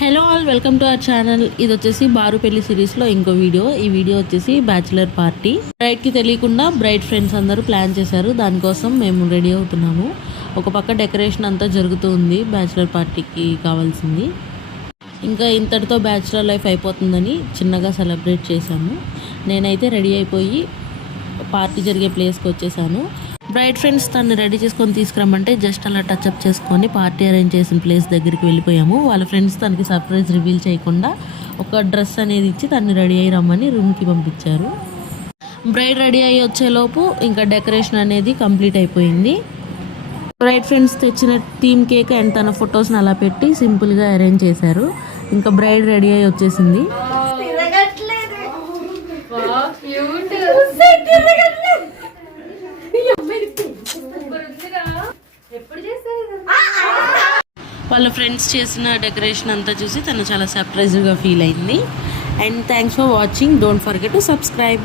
Hello all, welcome to our channel. ఇది వచ్చేసి బారు పెళ్లి సిరీస్లో ఇంకో వీడియో. ఈ వీడియో వచ్చేసి బ్యాచిలర్ పార్టీ. బ్రైడ్కి తెలియకుండా బ్రైడ్ ఫ్రెండ్స్ అందరూ ప్లాన్ చేశారు. దానికోసం మేము రెడీ అవుతున్నాము. ఒక పక్క డెకరేషన్ అంతా జరుగుతూ ఉంది. బ్యాచిలర్ పార్టీకి కావాల్సింది. ఇంకా ఇంతటితో బ్యాచిలర్ లైఫ్ అయిపోతుందని చిన్నగా సెలబ్రేట్ చేశాము. నేనైతే రెడీ అయిపోయి పార్టీ జరిగే ప్లేస్కి వచ్చేసాను. బ్రైడ్ ఫ్రెండ్స్ తను రెడీ చేసుకొని తీసుకురమ్మంటే జస్ట్ అలా టచ్అప్ చేసుకొని పార్టీ అరేంజ్ చేసిన ప్లేస్ దగ్గరికి వెళ్ళిపోయాము. వాళ్ళ ఫ్రెండ్స్ తనకి సర్ప్రైజ్ రివీల్ చేయకుండా ఒక డ్రెస్ అనేది ఇచ్చి తను రెడీ అయ్యి రమ్మని రూమ్కి పంపించారు. బ్రైడ్ రెడీ అయ్యి వచ్చేలోపు ఇంకా డెకరేషన్ అనేది కంప్లీట్ అయిపోయింది. బ్రైడ్ ఫ్రెండ్స్ తెచ్చిన థీమ్ కేక్ అండ్ తన ఫొటోస్ని అలా పెట్టి సింపుల్గా అరేంజ్ చేశారు. ఇంకా బ్రైడ్ రెడీ అయ్యి వచ్చేసింది. వాళ్ళ ఫ్రెండ్స్ చేసిన డెకరేషన్ అంతా చూసి తను చాలా సర్ప్రైజ్గా ఫీల్ అయింది. And thanks for watching. Don't forget to subscribe.